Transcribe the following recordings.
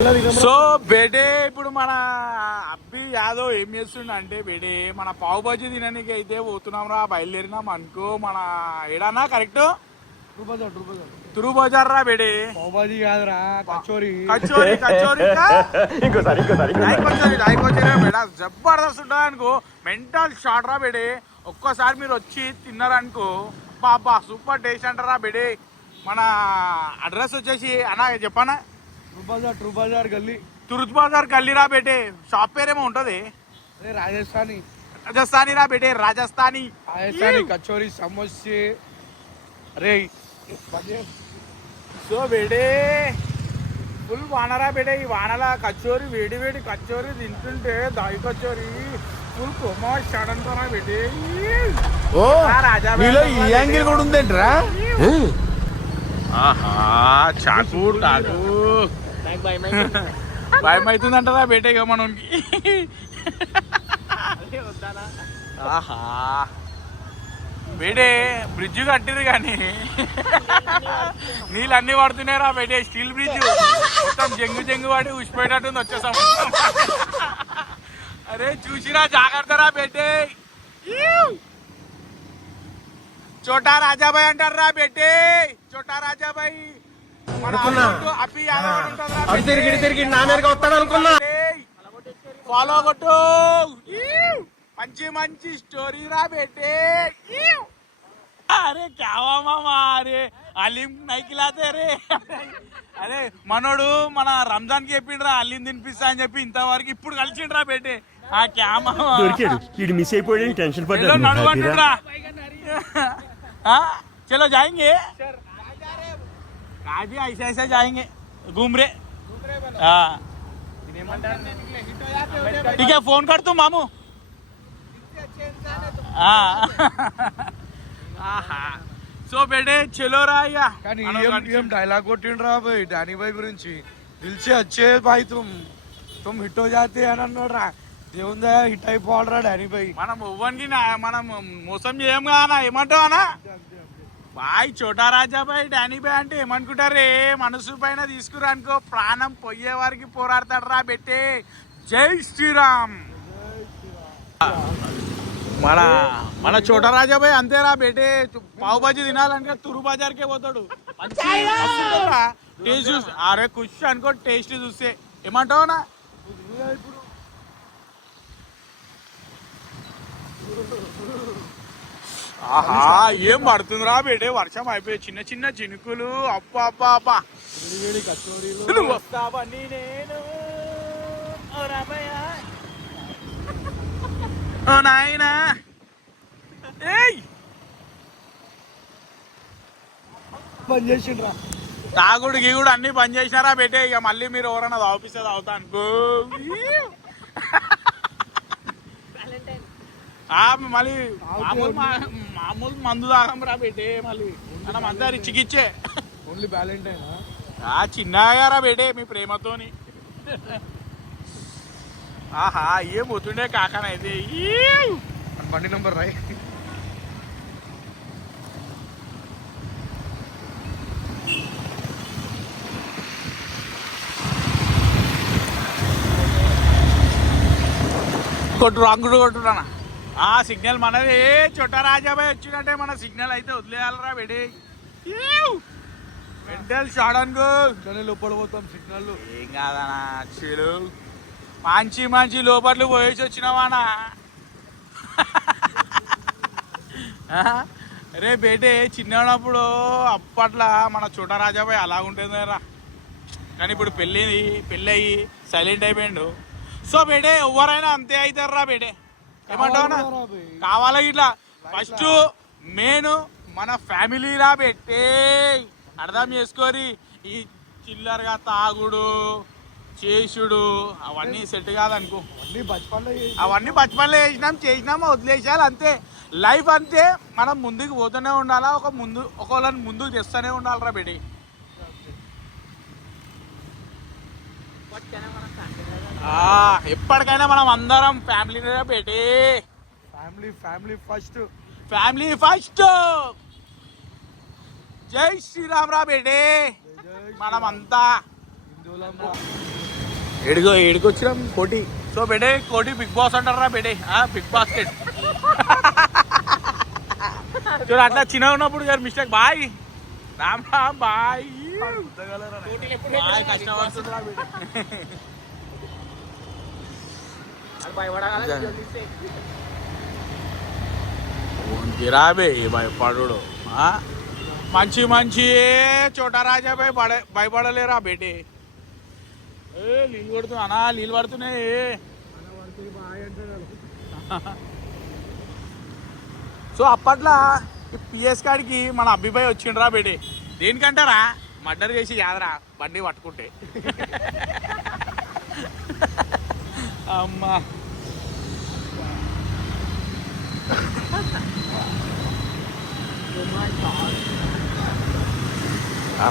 So బేటే ఇప్పుడు మన అబ్బి యాదవ్ ఏం చేస్తుండ అంటే బేటే మన పావు బజ్జీ తినడానికి అయితే పోతున్నాం రా, బయలుదేరినాం అనుకో. మన ఏడన్నా కరెక్ట్ తురు బజార్ రా బేటే. పావు బాజీ కాదురా, కచోరీ. కచోరీ కచోరీ బేటా జబర్దస్త్ ఉంటుంది అనుకో. మెంటల్ షాట్ రా బేటే. ఒక్కసారి మీరు వచ్చి తిన్నారనుకో బాబా సూపర్ టేస్ట్ అంటారా బేటే. మన అడ్రస్ వచ్చేసి అన్నా చెప్పనా, ట్రూ బజార్ గల్లీ. तुरुत बाजार गली रा बेटे. शॉप పేరేమో ఉంటది, రాజస్థానీ రా బేటే. రాజస్థానీ కచోరీ సమోసే రే. సో బేటే ఫుల్ వానరా బేటే. ఈ వానల కచోరీ వేడి వేడి కచోరీ తింటుంటే దాయి కచోరీ ఫుల్ కొమ్మ స్టార్ట్ రా బేటే. ఈ యాంగిల్ కూడా ఉందేంట్రా. ఆహా చాకు టాకు భయం అవుతుందంటారా బేటే ఇక మనకి. ఆహా బేటే బ్రిడ్జ్ కట్టిరు కానీ నీళ్ళు అన్ని పడుతున్నాయిరా బేటే. స్టీల్ బ్రిడ్జ్ మొత్తం జంగు జంగు పడి ఉసిపోయేటట్టుంది వచ్చేసాం. అరే చూసిరా జాగ్రత్తరా బేటే. చోటా రాజాబాయ్ అంటారా బేటే. చోటా రాజాబాయ్ తిరిగి నా మీదకి వస్తాడు అనుకున్నా. ఫాలో కొట్టు. మంచి మంచి స్టోరీ రా బేటే. అరే క్యావా మామా. అరే అలీం నైకిలాతే రే. అరే మనోడు మన రంజాన్ కి చెప్పిండ్రా అలీం తినిపిస్తా అని చెప్పి, ఇంతవరకు ఇప్పుడు కలిసిండ్రా బేటే. ఆ క్యామా మిస్ అయిపోయి టెన్షన్ పడ్డా. నడువంటుండ్రా. चलो जाएंगे आज भी ऐसे ऐसे जाएंगे घूम रहे. हाँ ठीक है फोन कर तू मामू. సో బేటే చలో రా. కానీ ఏం డైలాగ్ కొట్టిండ్రా బాయ్ డానీ బాయ్ గురించి. దిల్సే వచ్చే బాయ్ తుమ్ హిట్ హో జాతే అని అన్నాడు రా. దేవుందా హిట్ అయిపోవాలరా డానీ బాయ్. మనం ఎవ్వరికి మనం మోసం చేయం కానా. ఏమంటావు అనా బాయ్. చోటా రాజా బాయ్ డానీ బాయ్ అంటే ఏమనుకుంటారే, మనసు పైన తీసుకురా అనుకో ప్రాణం పోయే వారికి పోరాడతాడు రా బెట్టే. జై శ్రీరామ్. మన మన చోటా రాజా బాయ్ అంతేరా బేటే. పావు బాజీ తినాలనుకో తురు బజార్కే పోతాడు. టేస్ట్ చూసి అరే ఖుషి అనుకో టేస్ట్ చూస్తే. ఏమంటావునా ఆహా ఏం పడుతుందిరా బేటే. వర్షం అయిపోయి చిన్న చిన్న చినుకులు. అప్పా అప్పా అప్పా కచోరీలు వస్తావని నేను నాయనా. పని చేసిండ్రా. తాగుడు గీగుడు అన్ని పని చేసినారా బేటే. ఇక మళ్ళీ మీరు ఎవరైనా తాగిస్తే తాగుతా అనుకో. మళ్ళీ మామూలు మందు తాగం రా బేటే. మళ్ళీ మనం అందరు చికిచ్చే ఓన్లీ వ్యాలంటైన్ చిన్నగా రా బేటే మీ ప్రేమతోని. ఆహా ఏం పోతుండే కాకనైతే. బండి నంబర్ రాయ్. కొట్టు రంగుడు కొట్టురానా. సిగ్నల్ మనది. చోటా రాజాబాయ్ వచ్చినట్టే మన సిగ్నల్ అయితే వదిలేయాలరా బేటే. మెంటల్ షాట్ అనుకో. లోపల పోతాం సిగ్నల్. ఏం కాదనా చెలు మంచి మంచి లోపట్లు పోయేసి వచ్చినావానా. రే బేటే చిన్నప్పుడు అప్పట్లో మన చోటా రాజాబాయ్ అలా ఉంటుంది రా. కానీ ఇప్పుడు పెళ్ళి అయ్యి సైలెంట్ అయిపోయిండు. సో బేటే ఎవరైనా అంతే అవుతారు రా బేటే. ఏమంటావునా కావాలా ఇట్లా. ఫస్ట్ మెయిన్ మన ఫ్యామిలీ రా బెట్టే. అర్థం చేసుకోరి. ఈ చిల్లరగా తాగుడు చేసుడు అవన్నీ సెట్ కాదనుకో. అవన్నీ బచ్పన్లో చేసినాం వదిలేసాలి అంతే. లైఫ్ అంతే. మనం ముందుకు పోతూనే ఉండాలా. ఒకళ్ళని ముందుకు తెస్తూనే ఉండాలిరా బెడి. ఎప్పటికైనా మనం అందరం ఫ్యామిలీ బేటే. Family first. Family first. Jai Shri Ram రా బేటే. మనమంతా హిందువులం. ఏడుకొచ్చినాం కోటి. సో బేటే కోటి బిగ్ బాస్ అంటారా బేటే, బిగ్ బాస్కెట్. చూడు అట్లా చిన్నగా ఉన్నప్పుడు గారు మిస్టేక్. బాయ్ రామ్ రామ్ బాయ్. కష్టపడుతుందిరా గిరాబే భయపడు. మంచి మంచి చోటా రాజా భయపడలేరా బేటే. నీళ్ళు పడుతున్నా అనా, నీళ్ళు పడుతున్నాయి. సో అప్పట్లో పిఎస్ కాడికి మన అభిబాయ్ వచ్చిండ్రా బేటే. దేనికంటారా, మర్డర్ చేసి యాదరా బండి పట్టుకుంటే. అమ్మా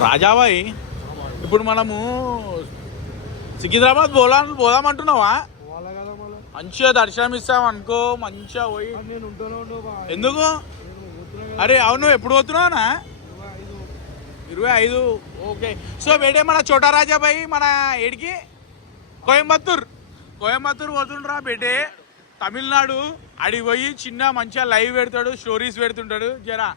రాజాబాయ్, ఇప్పుడు మనము సికింద్రాబాద్ పోదామంటున్నావా? మంచిగా దర్శనం ఇస్తాం అనుకో, మంచిగా పోయి. ఎందుకు? అరే అవును, ఎప్పుడు పోతున్నావునా? 25. ఓకే. సో బేటే మన చోటా రాజాబాయ్ మన ఏడికి కోయంబత్తూర్ పోతుండ్రా బేటే. తమిళనాడు అడిగి పోయి చిన్న మంచిగా లైవ్ పెడతాడు, స్టోరీస్ పెడుతుంటాడు. జరా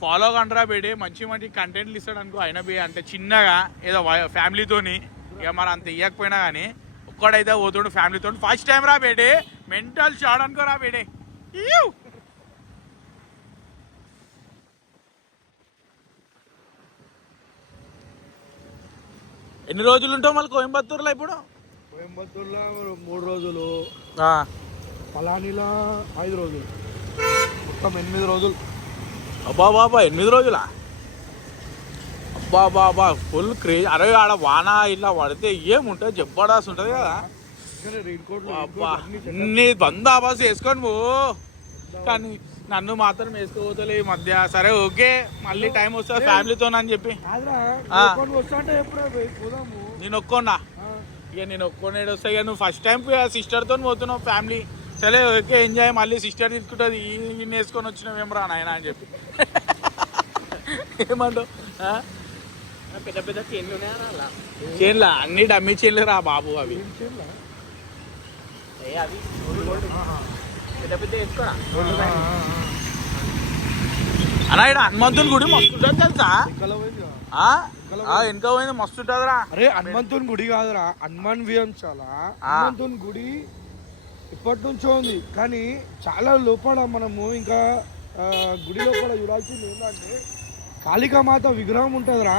ఫాలో కంటారా బేటే. మంచి మంచి కంటెంట్లు ఇస్తాడు అనుకో ఆయన బే. అంటే చిన్నగా ఏదో ఫ్యామిలీతోని, ఇక మరి అంత ఇవ్వకపోయినా కానీ ఒక్కడైతే పోతుండు ఫ్యామిలీతో. ఫస్ట్ టైం రా బేటే, మెంటల్ షాట్ అనుకో రా బేటే. ఎన్ని రోజులు ఉంటావు మళ్ళీ కోయంబత్తూర్లో? ఇప్పుడు కోయంబత్తూర్లో 3 రోజులు, పలానీలో 5 రోజులు, మొత్తం 8 రోజులు. అబ్బా బాబా 8 రోజులా? అబ్బా బాబా ఫుల్ క్రేజ్. అరే ఆడ వాన ఇలా పడితే ఏముంటుంది, జబ్బడాస్ ఉంటుంది కదా. అన్ని బందాబాస్ వేసుకొని పో, కానీ నన్ను మాత్రం వేసుకోపోతలే ఈ మధ్య. సరే ఓకే, మళ్ళీ టైం వస్తుంది ఫ్యామిలీతో అని చెప్పి. నేను ఒక్కోనా ఇక, నేను ఒక్కోనేడు వస్తాయి. ఇక నువ్వు ఫస్ట్ టైం సిస్టర్తో పోతున్నావు ఫ్యామిలీ. సరే ఓకే ఎంజాయ్. మళ్ళీ సిస్టర్ తీసుకుంటుంది, ఈయన వేసుకొని వచ్చినావు ఏం రా నాయన అని చెప్పి. ఏమంటావు? పెద్ద పెద్ద చైన్లు చైన్లా? అన్ని డమ్మీ చైన్లు రా బాబు. అవి అవి పెద్ద పెద్ద వేసుకోరా అన్నా. ఇక్కడ హనుమంతుని గుడి మస్తు ఉంటుంది తెలుసా? వెనక పోయింది, మస్తు ఉంటుందిరా. అరే హనుమంతుని గుడి కాదురా, హనుమాన్ వియంశాల. హనుమంతుని గుడి ఇప్పటి నుంచో ఉంది, కానీ చాలా లోపల మనము ఇంకా గుడి లోపల చూడాల్సింది ఏంటంటే కాళికామాత విగ్రహం ఉంటుందిరా.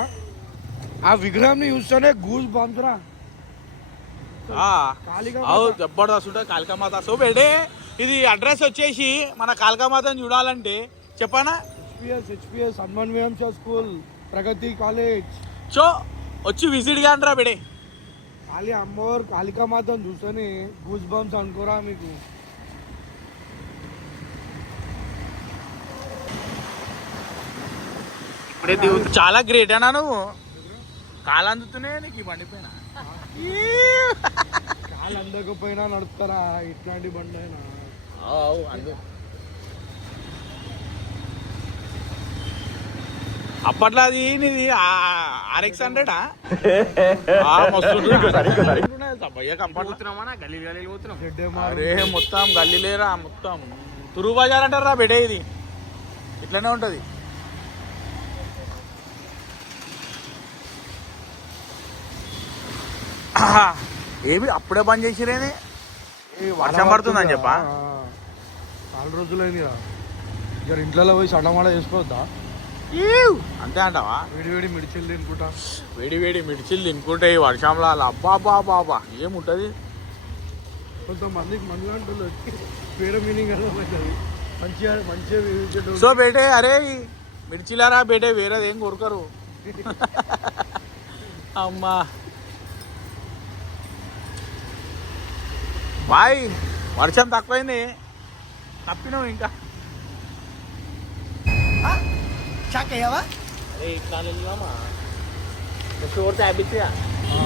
ఆ విగ్రహాన్ని చూస్తేనే గూస్ బంప్స్ రా. జబర్దస్త్ ఉంటుంది కాళికామాత. సో బేటే ఇది అడ్రస్ వచ్చేసి మన కాళికామాతని చూడాలంటే చెప్పనా, హెచ్పిఎస్ హనుమాన్ వియంశ స్కూల్, ప్రగతి కాలేజ్. సో వచ్చి విజిట్ కాండిరా బేటే. ఖాళీ అమ్మవారు కాళికామాతను చూస్తేనే గూస్ బంప్స్ అనుకోరా మీకు. చాలా గ్రేట్ అన్నా నువ్వు. కాలు అందుతున్నాయి నీకు ఈ బండి పైన. కాలు అందకపోయినా నడుపుతారా ఇట్లాంటి బండి అయినా. అప్పట్లో అది నీది RX-100 అరే మొత్తం గల్లీలేరా, మొత్తం తురుగు బజార్ అంటారా బెడే. ఇది ఇట్లనే ఉంటది. ఏమి అప్పుడే బంద్ చేసిరేది, వర్షం పడుతుందని చెప్పా. 4 రోజులైంది కదా, ఇక ఇంట్లో పోయి సడమాడ చేసుకోవద్దా? అంతే అంటావా? వేడి మిర్చిలు తినుకుంటా, వేడి మిర్చిలు తినుకుంటే ఈ వర్షంలో అబ్బా బాబా ఏముంటది. కొంతమందికి మనలాంటి పేడ మీనింగ్ అర్థమవుతుంది. మంచిగా సో బేటే అరే మిర్చిలారా బేటే, వేరేది ఏం కొరకరు. అమ్మా బాయ్, వర్షం తక్కువైంది, తప్పినావు ఇంకా.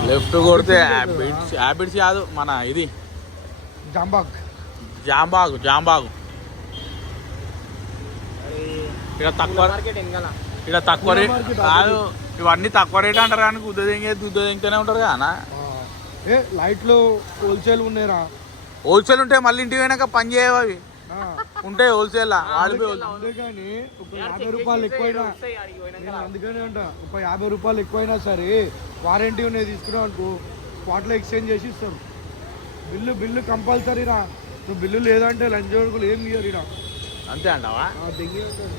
లెఫ్ట్ కొడితే హ్యాబిట్స్ కాదు మన ఇది జాంబాగు. ఇక్కడ తక్కువ రేట్ కాదు, ఇవన్నీ తక్కువ రేట్ అంటారు కానీ దుద్ద దింగితేనే ఉంటారు కదా. ఏ లైట్లు హోల్సేల్ ఉన్నాయిరా. హోల్సేల్ ఉంటే మళ్ళీ ఇంటికి పోయినాక పని చేయవు అవి ఆ, ఉంటాయి హోల్సేల్ అంతే కానీ ఒక 50 రూపాయలు ఎక్కువైనా నేను అందుకనే అంట ఒక 50 రూపాయలు ఎక్కువైనా సరే వారంటీ ఉన్నాయి తీసుకున్నావు అనుకో స్పాట్లో ఎక్స్చేంజ్ చేసి ఇస్తారు. బిల్లు కంపల్సరీ రా. నువ్వు బిల్లు లేదంటే లంచ్ వరకు ఏం ఇయ్యరు రా. అంతే అంటావా? దెంగి ఉంటుంది.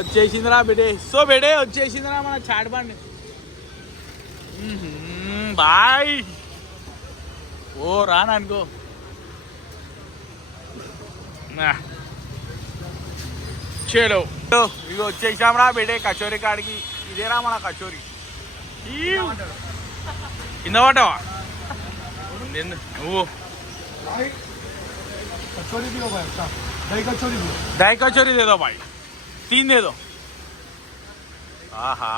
వచ్చేసిందిరా బెడే. సో బెడే వచ్చేసిందిరా మన చాట్ బండి. బాయ్ ఓ రాననుకో. చలో ఇక వచ్చేసాం రా బెడే కచోరీ కాడికి. ఇదేరా మన కచోరీ. కింద పడ్డావా నువ్వు? कचौरी भी हो भाई अच्छा दही कचौरी भी दही कचोरी दे दो भाई, 3 दे दो. आहा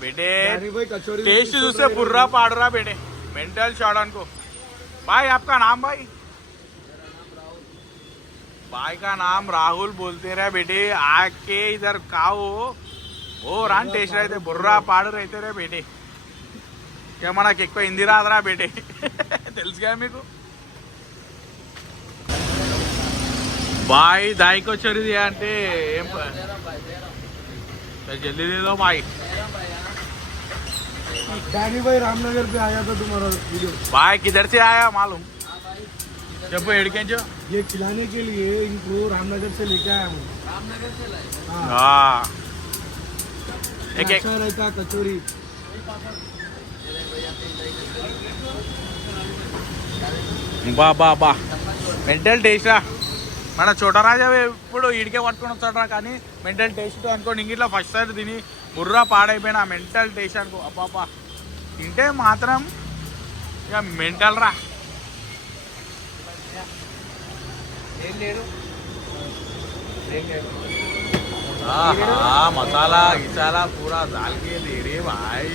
बेटे भाई कचौरी टेस्ट दूसरे बुर्रा पाड़ रहा बेटे. मेंटल शॉट को. भाई आपका नाम? भाई का नाम राहुल बोलते रहे बेटे. आके इधर खाओ वो रान टेस्ट रहते बुर्रा पाड़ रहते रहे बेटे. क्या మనకి ఎక్కువ హిందీ రాదురా బేటే. తెలుసుగా మీకు. भाई दाई को चोरी दिया అంటే ఏం जल्दी दे दो भाई. डैनी भाई रामनगर पे आया था तुम्हारा वीडियो. भाई किधर से आया मालूम? जब एड़केंचो ये खिलाने के लिए इनको रामनगर से लेके आया हूँ. हाँ एक अच्छा रहता कचौरी. బా బా బా మెంటల్ టేస్టా. మన చోటరాజా ఎప్పుడు ఇడికే పట్టుకొని వస్తాడరా కానీ మెంటల్ టేస్ట్ అనుకోండి. ఇంగిట్లా ఫస్ట్ సారి తిని బుర్రా పాడైపోయినా మెంటల్ టేస్ట్ అనుకో. అబ్బాబ్బా తింటే మాత్రం ఇక మెంటల్ రా. మసాలా గిసాలా పూరా దాల్కే దే రే భాయ్.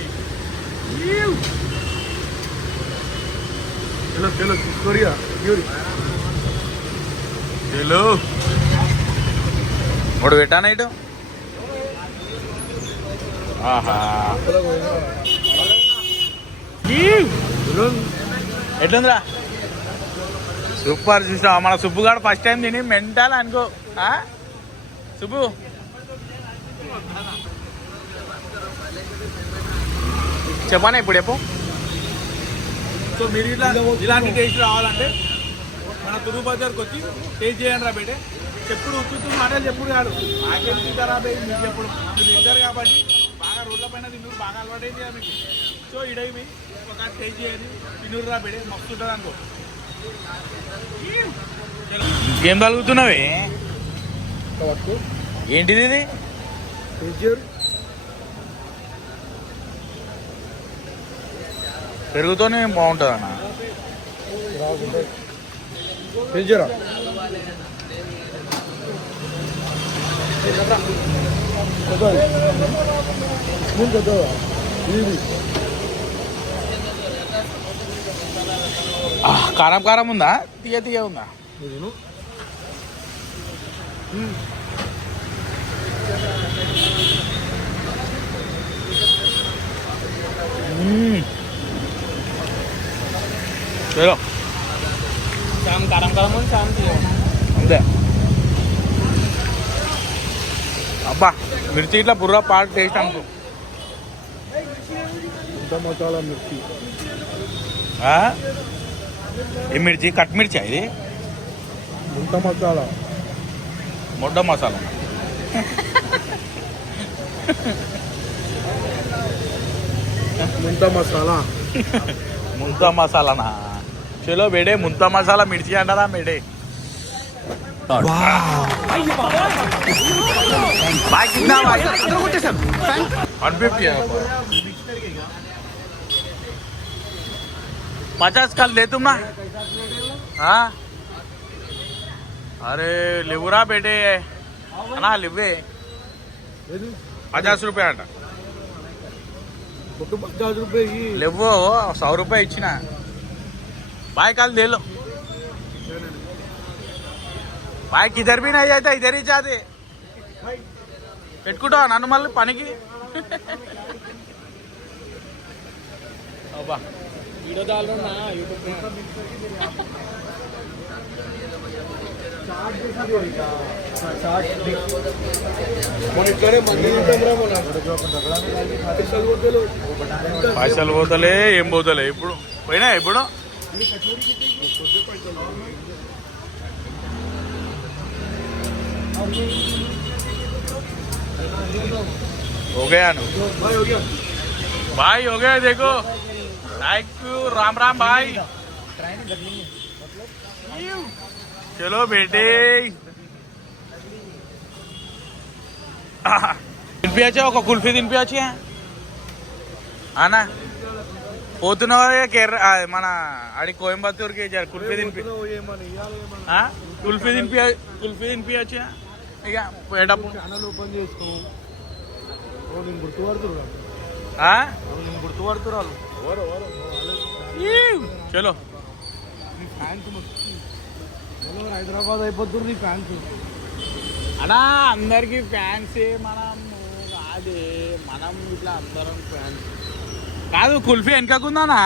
चलो चलो कोरिया చలో మూడు పెట్టానా ఇటు. ఆహా ఎట్లుందిరా? సూపర్. చూసా మన సుబ్బుగాడు ఫస్ట్ టైం తిని మెంటల్ అనుకో. సుబ్బు చెప్పానా ఇప్పుడు చెప్పు. సో మీరు ఇలాంటి టేస్ట్ రావాలంటే మన తురు బజార్కి వచ్చి టేస్ట్ చేయండి రా బేటే. ఎప్పుడు ఉత్తు మాటలు చెప్పుడు కాదు. నాకేం తింటారా బే మీరు చెప్పుడు. మీరు తింటారు కాబట్టి బాగా రోడ్ల పైన తిన్నూరు బాగా అలవాటు అయింది కదా మీకు. సో ఇడవి ఒక టేస్ట్ చేయండి తిన్నూరు రా బేటే మస్తు ఉంటుంది అనుకో. ఇంకేం కలుగుతున్నావే? ఏంటిది ఇది? పెరుగుతోనే బాగుంటుంది అన్న. కారం కారం ఉందా తీయ తీయ ఉందా? చలో Sam karam-karam sam అంతే. అబ్బా మిర్చి ఇట్లా బుర్రా పాడు టేస్ట్ అనుకో. మసాలా మిర్చి ఏ మిర్చి? కట్ మిర్చి ఇది? ముంత మసాలా మొడ్డ మసాలా. ముంత మసాలా ముంతా మసాలానా? చలో బేడే ముంతా మసాలా మిర్చి అంటారా బేడే? भाई कितना भाई? 150 है. 50 कल दे तुम ना. हाँ अरे लिवरा बेटे ना लिवे 50 रुपये अंట. 50 रुपये लिवो 100 रुपये इच्छिना. भाई कल दे लो भाई. किधर भी नहीं जाता इधर ही जाते. పెట్టుకుంటావా నన్ను మళ్ళీ పనికి? అబ్బా वीडियो डाल रहा हूँ ना यूट्यूब पे మన ఇక్కడే మంది తింటాం రా మన పైసలు పోతలే ఏం పోతలే ఇప్పుడు పోయినా ఇప్పుడు हो गया ना भाई हो गया देखो थैंक यू राम राम भाई चलो बेटे తినిపించా ఒక కుల్ఫీ తినిపించా అనా పోతున్నావా కేరళ మన ఆడి కోయంబత్తూర్కి కుల్ఫీ తినిపి కుల్ఫీ తినిపించా ఇక పోయేటప్పుడు ఛానల్ ఓపెన్ చేసుకో నేను గుర్తుపడుతున్నా నేను గుర్తుపడుతున్నాను చలో నీ ఫ్యాన్స్ హైదరాబాద్ అయిపోతుంది నీ ఫ్యాన్స్ అన్నా అందరికి ఫ్యాన్సే మనం కాదే మనం ఇట్లా అందరం ఫ్యాన్స్ కాదు కుల్ఫీ వెనకకుందానా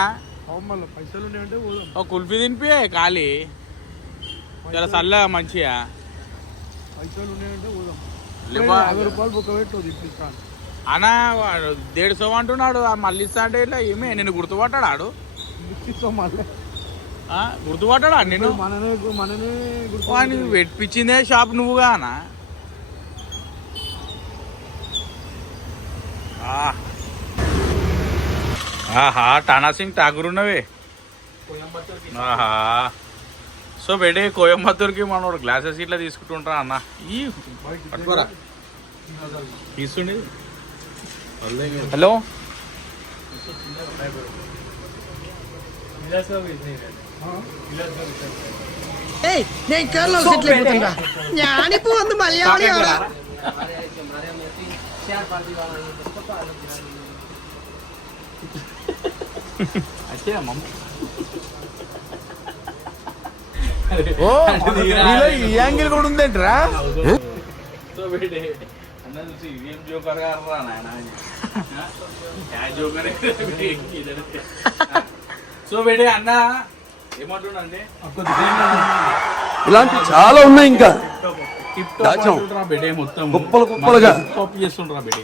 మళ్ళీ పైసలు ఉన్నాయంటే పోదాం ఒక కుల్ఫీ తినిపి ఖాళీ చాలా చల్ల మంచిగా పైసలు ఉన్నాయంటే పోదాం లేవా 50 రూపాయలు బుక్క పెట్టు తిప్పిస్తాను అన్నా 150 అంటున్నాడు మళ్ళీ ఇస్తా అంటే ఇట్లా ఏమే నేను గుర్తుపట్టాడు ఇప్పిస్తాం మళ్ళీ గుర్తుపట్టాడా నేను మననే వాడిని పెట్టించిందే షాప్ నువ్వుగా అన్నా ఆహా టానా సింగ్ ఠాకూర్ ఉన్నవే ఆహా సో బేటే కోయంబత్తూర్కి మనం గ్లాసెస్ ఇట్లా తీసుకుంటుంటా అన్న ఈ పట్టుకోరా తీసుండి హలో ഞാൻ കേരള സെറ്റിൽ പോയിട്ടുണ്ടാ ഞാനിപ്പോ വന്ന് മലയാളിയാണ് ఈ యాంగిల్ కూడా ఉందేంట్రా సో బేటే అన్న చూసి ఏం జోకర్ గారు నాయన జోకర్ సో బేటే అన్న ఏమంటుండే ఇలాంటి చాలా ఉన్నాయి ఇంకా దాచాం. బెడే మొత్తం కుప్పలు కుప్పలుగా. కాపీ చేస్తుండ్రా బెడే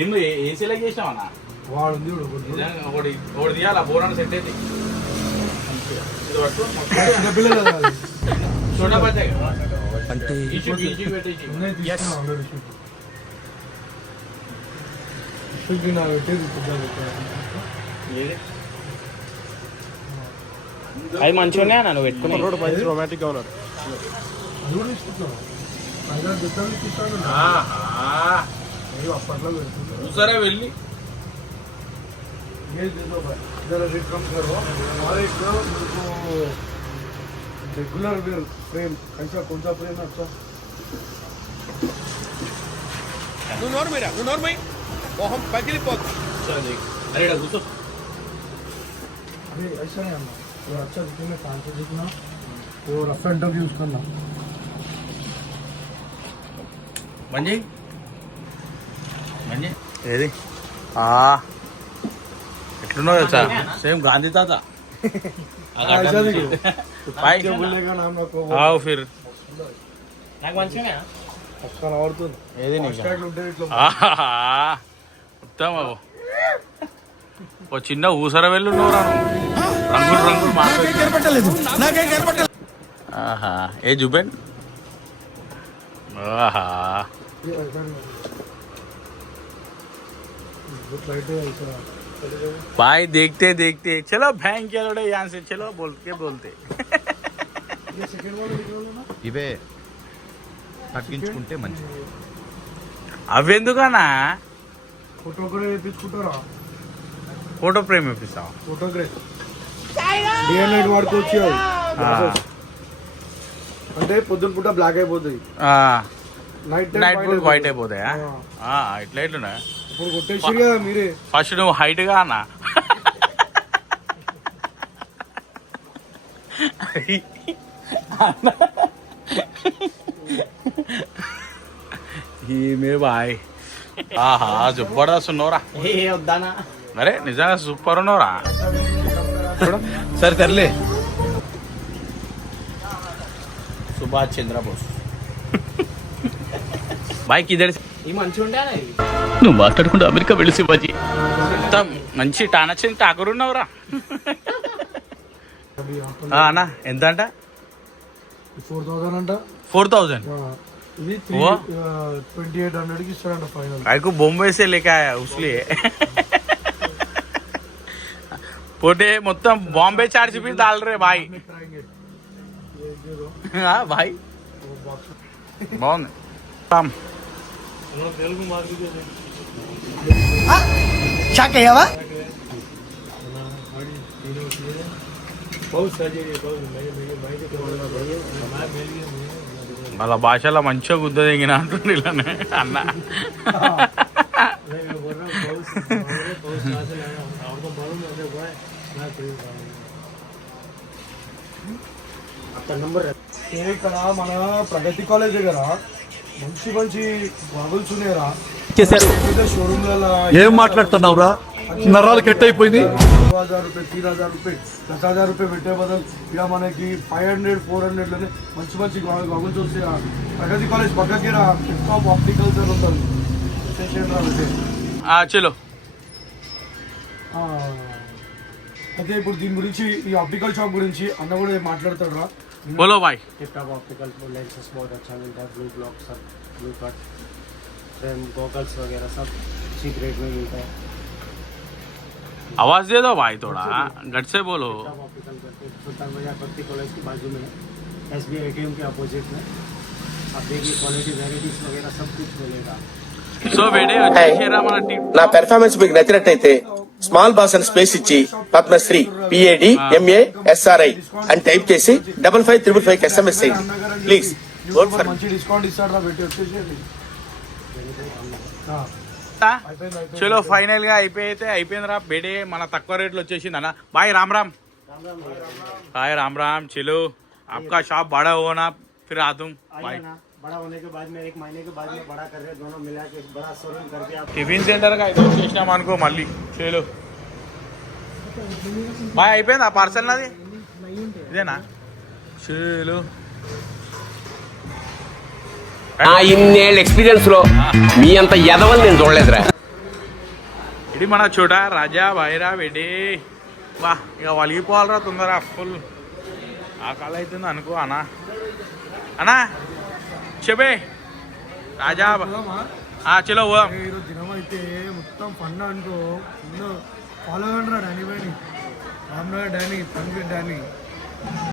ఏం ఏసీలో చేసావు అన్న వాడు ఒకటి ఒకటి తీయాలి బోరాన్ని సెట్ అయితే ఇది పట్టు చూడ పడ్డాయి కదా అంటే పెట్టేసి అది మంచిగా ఉన్నాయా నువ్వు పెట్టుకుని రొమాంటిక్ గా ఉన్నాడు అప్పట్లో చూసారా వెళ్ళి रेगुलर प्रेम कैसा कौन सा प्रेम है अच्छा अरे కూర్చో अरे ऐसा नहीं आना वो अच्छा दिखने में कान से दिखना वो रफ एंड टफ यूज करना మంజీ మంజీ ఏది ఎట్లున్నావు తెలుసా సేమ్ గాంధీ తాత ऐसा देखो भाई क्या बोलेगा नाम रखो आओ फिर నాకు మంచిగా पक्का और तो ఏది నీకు स्टाइल ఉంటే ఇట్లా మొత్తం ఓ చిన్న ఊసర వెళ్ళు నువ్వు రంగులు రంగులు మాట్లాడు ఆహా ఏ జుబెన్ ఆహా ये ऐसा नहीं बहुत लाइट है ऐसा भाई देखते देखते चलो बैंक के लोड़े यहाँ से चलो बोल के बोलते ये सेकंड वाला निकल ना ఇవే తగ్గించుకుంటే మంచిది. అవెందుకనా ఫోటోగ్రఫీ వేపించుకుంటారా ఫోటో ఫ్రేమ్ ఇప్పిస్తాం ఫోటోగ్రఫీ డిఎన్ఐ వాడుకోవచ్చు అవి. అంటే పొద్దున పూట బ్లాక్ అయిపోతుంది నైట్ నైట్ పూట వైట్ అయిపోతాయా ఇట్లా ఇట్లున్నా ఇప్పుడు కొట్టేసి కదా మీరే ఫస్ట్ నువ్వు హైట్ గా అన్నా ये मेरे भाई ఆహా జబర్దస్త్ ఉన్నవరా. ఏ వద్దానా అరే నిజంగా సూపర్ ఉన్నవరా. సరే తరలే. సుభాష్ చంద్రబోస్. బైక్ ఇద్దరు ఈ మంచిగా ఉంటానా ఇది. నువ్వు మాట్లాడుకుంటూ అమెరికా వెళ్ళి శివాజీ మొత్తం మంచి టానచ్చిన ఠాకూర్ ఉన్నావురా. అన్నా ఎంత అంట? 4000 అంట. 4000. ఇది ఓ 2800 కి ఇస్తాడంట ఫైనల్. को बॉम्बे से लेके आया उसलिए पोटे మొత్తం బాంబే చార్జ్ भी डाल रहे भाई. हाँ भाई బాగుంది. షాక్ అయ్యావా? వాళ్ళ భాషలో మంచిగా గుద్ద దిగిన అంటుండే ఇలానే అన్న. ఇక్కడ మన ప్రగతి కాలేజ్ దగ్గర మంచి మంచి బాబుల్స్ ఉన్నాయరా చేశారు. షోరూమ్లలో. ఏం మాట్లాడుతున్నావురా? నరాలు కట్ అయిపోయింది. 2000 రూపాయలు 3000 రూపాయలు 10,000 రూపాయలు పెట్టే బదులు ఇక మనకి 500-400 లోనే మంచి మంచి బాబుల్స్ వస్తాయి. ప్రగతి కాలేజ్ పక్కకి టాప్ ఆప్టికల్స్ అని ఉంటుంది. చలో అయితే ఇప్పుడు దీని గురించి ఈ ఆప్టికల్ షాప్ గురించి అన్న కూడా మాట్లాడతాడు రా. बोलो भाई. टिप टॉप ऑप्टिकल लेंसेस बहुत अच्छा मिलता है. ब्लू ब्लॉक सब ब्लू कट फ्रेम गॉगल्स वगैरह सब चीप रेट में मिलता है. आवाज दे दो भाई थोड़ा गट से बोलो. टॉप ऑप्टिकल करके सुल्तान बाजार भक्ति कॉलेज के बाजू में है. SBI ATM के अपोजिट में. आप देखिए क्वालिटी वेराइटीज वगैरह सब कुछ मिलेगा. సో వేడే వచ్చేసారా మన టీం. నా పెర్ఫార్మెన్స్ మీకు నచ్చినట్టయితే స్మాల్ బాస్ అని స్పేస్ ఇచ్చి పద్మశ్రీ PADMASRI అని టైప్ చేసి 5555 SMS చేయండి ప్లీజ్. మంచి డిస్కౌంట్ ఇస్తాడు రా పెట్టి వచ్చేసి. చలో ఫైనల్ గా అయిపోయిందిరా బేడే. మన తక్కువ రేట్లో వచ్చేసింది అన్న. బాయ్ రామ్ రామ్. బాయ్ రామ్ రామ్. చలో आपका शॉप बड़ा होना फिर आ तुम. बाय. बड़ा होने के बाद में 1 महीने के बाद में बड़ा कर रहे दोनों मिला के बड़ा शोरूम करके आप టిఫిన్ సెంటర్ గా అయితే చేసినాం అనుకో మళ్ళీ. చలో బాయ్. అయిపోయిందా పార్సల్ నాది? ఇదేనా? చలో ఇన్నేళ్ళ ఎక్స్పీరియన్స్ లో మీ అంత ఎదవని నేను చూడలేదురా. ఇది మన చోట రాజా భాయిరా బేడే. వా ఇక వలిగిపోవాలరా తొందర. ఫుల్ ఆకలి అవుతుంది అనుకో అన్నా. అన్నా చెప్పే రాజా. చలో పోదాం. ఈరోజు దినం అయితే మొత్తం ఫన్ అనుకో. ఫాలో అవ్వండి రా డానీ బైని. Ramnagar Danny, Panveer Danny.